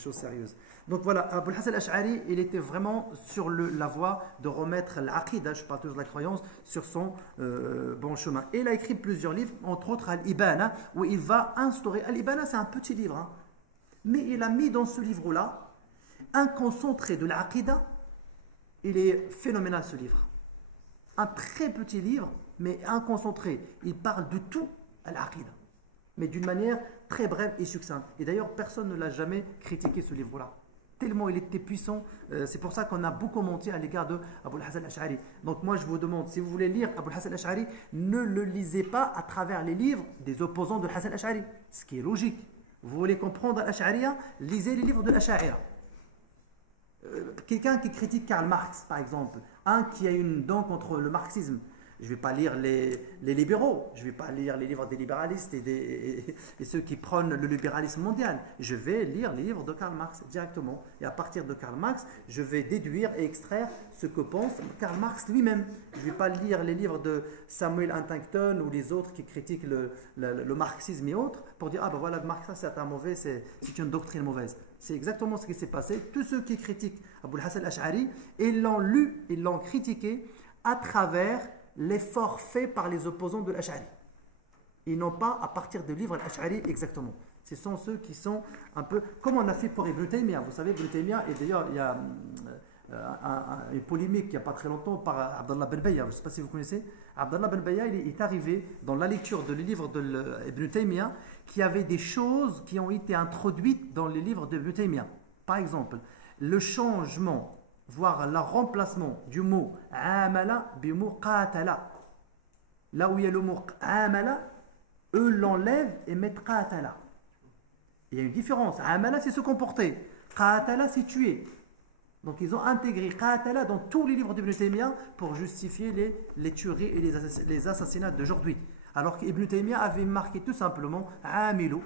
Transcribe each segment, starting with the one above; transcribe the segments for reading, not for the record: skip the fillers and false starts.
Chose sérieuse. Donc voilà, Abul Hasan al-Ash'ari, il était vraiment sur la voie de remettre l'aqidah, je parle toujours de la croyance, sur son bon chemin. Et il a écrit plusieurs livres, entre autres Al-Ibana, où il va instaurer. Al-Ibana, c'est un petit livre, hein, mais il a mis dans ce livre-là un concentré de l'aqidah. Il est phénoménal ce livre. Un très petit livre, mais un concentré. Il parle de tout à l'aqidah, mais d'une manière très brève et succincte. Et d'ailleurs, personne ne l'a jamais critiqué ce livre-là. Tellement il était puissant, c'est pour ça qu'on a beaucoup menti à l'égard de Abul Hasan al-Ash'ari. Donc moi je vous demande, si vous voulez lire Abul Hasan al-Ash'ari, ne le lisez pas à travers les livres des opposants de Hasan al-Ash'ari, ce qui est logique. Vous voulez comprendre l'Ash'ariya, lisez les livres de l'Ash'ariya. Quelqu'un qui critique Karl Marx, par exemple, un qui a une dent contre le marxisme, je ne vais pas lire les libéraux, je ne vais pas lire les livres des libéralistes et ceux qui prônent le libéralisme mondial. Je vais lire les livres de Karl Marx directement. Et à partir de Karl Marx, je vais déduire et extraire ce que pense Karl Marx lui-même. Je ne vais pas lire les livres de Samuel Huntington ou les autres qui critiquent le marxisme et autres pour dire « Ah ben voilà, Marx, c'est un mauvais, c'est une doctrine mauvaise ». C'est exactement ce qui s'est passé. Tous ceux qui critiquent Abul Hasan al-Ash'ari, ils l'ont lu, ils l'ont critiqué à travers l'effort fait par les opposants de l'Ash'ari. Ils n'ont pas à partir du livre l'Ash'ari exactement. Ce sont ceux qui sont un peu comme on a fait pour Ibn Taymiyyah. Vous savez, Ibn Taymiyyah, et d'ailleurs il y a une polémique il n'y a pas très longtemps par Abdallah Ben Bayya. Je ne sais pas si vous connaissez. Abdallah Ben Bayya, il est arrivé dans la lecture de les livres d'Ibn Taymiyyah qu'il y avait des choses qui ont été introduites dans les livres d'Ibn Taymiyyah. Par exemple, le changement, voire le remplacement du mot amala bi mot qatala. Là où il y a le mot amala, eux l'enlèvent et mettent qatala. Il y a une différence. Amala, c'est se comporter. Qatala, c'est tuer. Donc ils ont intégré qatala dans tous les livres d'Ibn Taymiyyah pour justifier les tueries et les assassinats d'aujourd'hui. Alors qu'Ibn Taymiyyah avait marqué tout simplement amilu.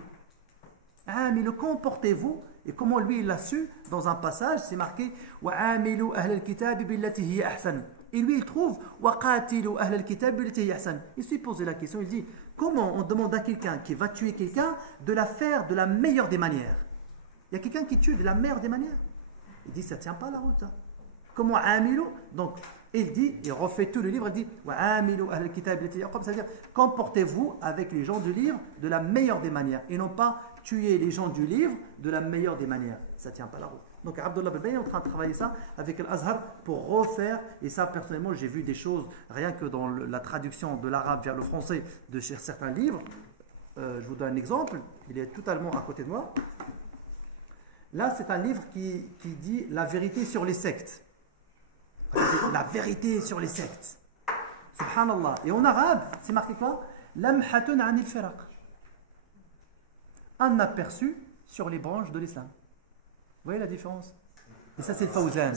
Amilu, comportez-vous. Et comment lui il l'a su dans un passage, c'est marqué وَعَامِلُوا أَهْلَ الْكِتَابِ بِالَّتِي هِيَ أَحْسَنُ. Et lui il trouve وَقَاتِلُوا أَهْلَ الْكِتَابِ بِالَّتِي هِيَ أَحْسَنُ. Il s'est posé la question, il dit comment on demande à quelqu'un qui va tuer quelqu'un de la faire de la meilleure des manières. Il y a quelqu'un qui tue de la meilleure des manières. Il dit ça ne tient pas la route. Hein. Comment amilu? Donc il dit, il refait tout le livre, il dit وَعَامِلُوا أَهْلَ الْكِتَابِ بِالَّتِي هِيَ أَحْسَنُ. C'est-à-dire comportez-vous avec les gens du livre de la meilleure des manières et non pas tuer les gens du livre de la meilleure des manières. Ça ne tient pas la route. Donc Abdullah Ben Bayya est en train de travailler ça avec l'Azhar pour refaire, et ça personnellement j'ai vu des choses, rien que dans la traduction de l'arabe vers le français de certains livres. Je vous donne un exemple, il est totalement à côté de moi. Là c'est un livre qui dit la vérité sur les sectes. La vérité sur les sectes. Subhanallah. Et en arabe, c'est marqué quoi? Lamhatun anil firaq. Un aperçu sur les branches de l'islam. Vous voyez la différence? Et ça c'est le Fawzan.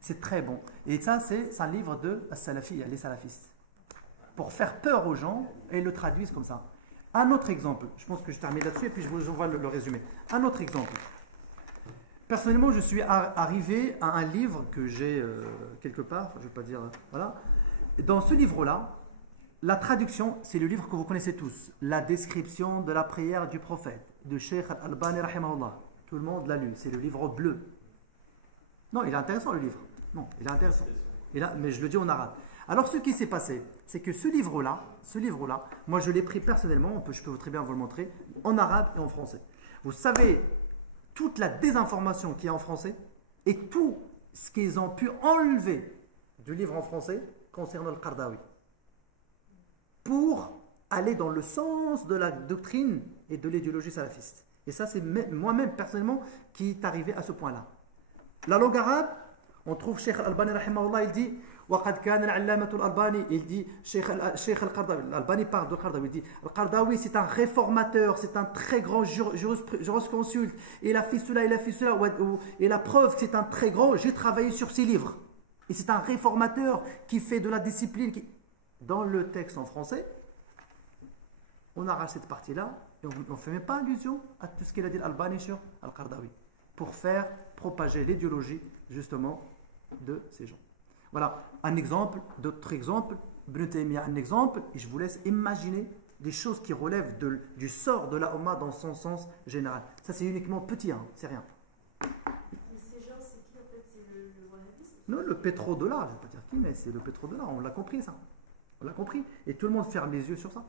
C'est très bon. Et ça c'est un livre de Salafi, les salafistes. Pour faire peur aux gens, et ils le traduisent comme ça. Un autre exemple, je pense que je termine là-dessus et puis je vous envoie le résumé. Un autre exemple. Personnellement, je suis arrivé à un livre que j'ai quelque part, je ne vais pas dire, voilà. Dans ce livre-là, la traduction, c'est le livre que vous connaissez tous, la description de la prière du prophète, de Cheikh Al-Albani rahimahullah. Tout le monde l'a lu, c'est le livre bleu. Non, il est intéressant le livre. Non, il est intéressant. Mais je le dis en arabe. Alors ce qui s'est passé, c'est que ce livre-là, moi je l'ai pris personnellement, je peux très bien vous le montrer, en arabe et en français. Vous savez, toute la désinformation qu'il y a en français et tout ce qu'ils ont pu enlever du livre en français concernant le Qardawi pour aller dans le sens de la doctrine et de l'idéologie salafiste. Et ça, c'est moi-même, personnellement, qui est arrivé à ce point-là. La langue arabe, on trouve Cheikh Al-Albani, rahimahullah, il dit وَقَدْ كَانَ الْعَلَّامَةُ الْأَلْبَانِ. Il dit, Cheikh Al-Qardawi, l'Albani parle de Qardawi, il dit Al-Qardawi, c'est un réformateur, c'est un très grand jurisconsulte. Il a fait cela, et la preuve que c'est un très grand, j'ai travaillé sur ses livres. Et c'est un réformateur qui fait de la discipline. Dans le texte en français, on arrache cette partie-là et on ne fait même pas allusion à tout ce qu'il a dit l'Albani sur Al-Qardawi pour faire propager l'idéologie justement de ces gens. Voilà un exemple, d'autres exemples. Ibn Taymiyyah, un exemple, et je vous laisse imaginer des choses qui relèvent du sort de la Ummah dans son sens général. Ça c'est uniquement petit, hein, c'est rien. Non, le pétrodollar, je ne vais pas dire qui, mais c'est le pétrodollar, on l'a compris ça. On l'a compris. Et tout le monde ferme les yeux sur ça.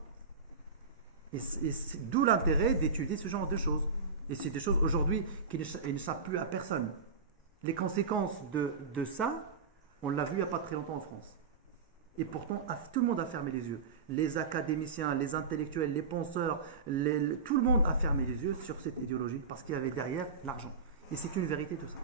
Et c'est d'où l'intérêt d'étudier ce genre de choses. Et c'est des choses aujourd'hui qui n'échappent plus à personne. Les conséquences de ça, on l'a vu il n'y a pas très longtemps en France. Et pourtant, tout le monde a fermé les yeux. Les académiciens, les intellectuels, les penseurs, tout le monde a fermé les yeux sur cette idéologie parce qu'il y avait derrière l'argent. Et c'est une vérité tout ça.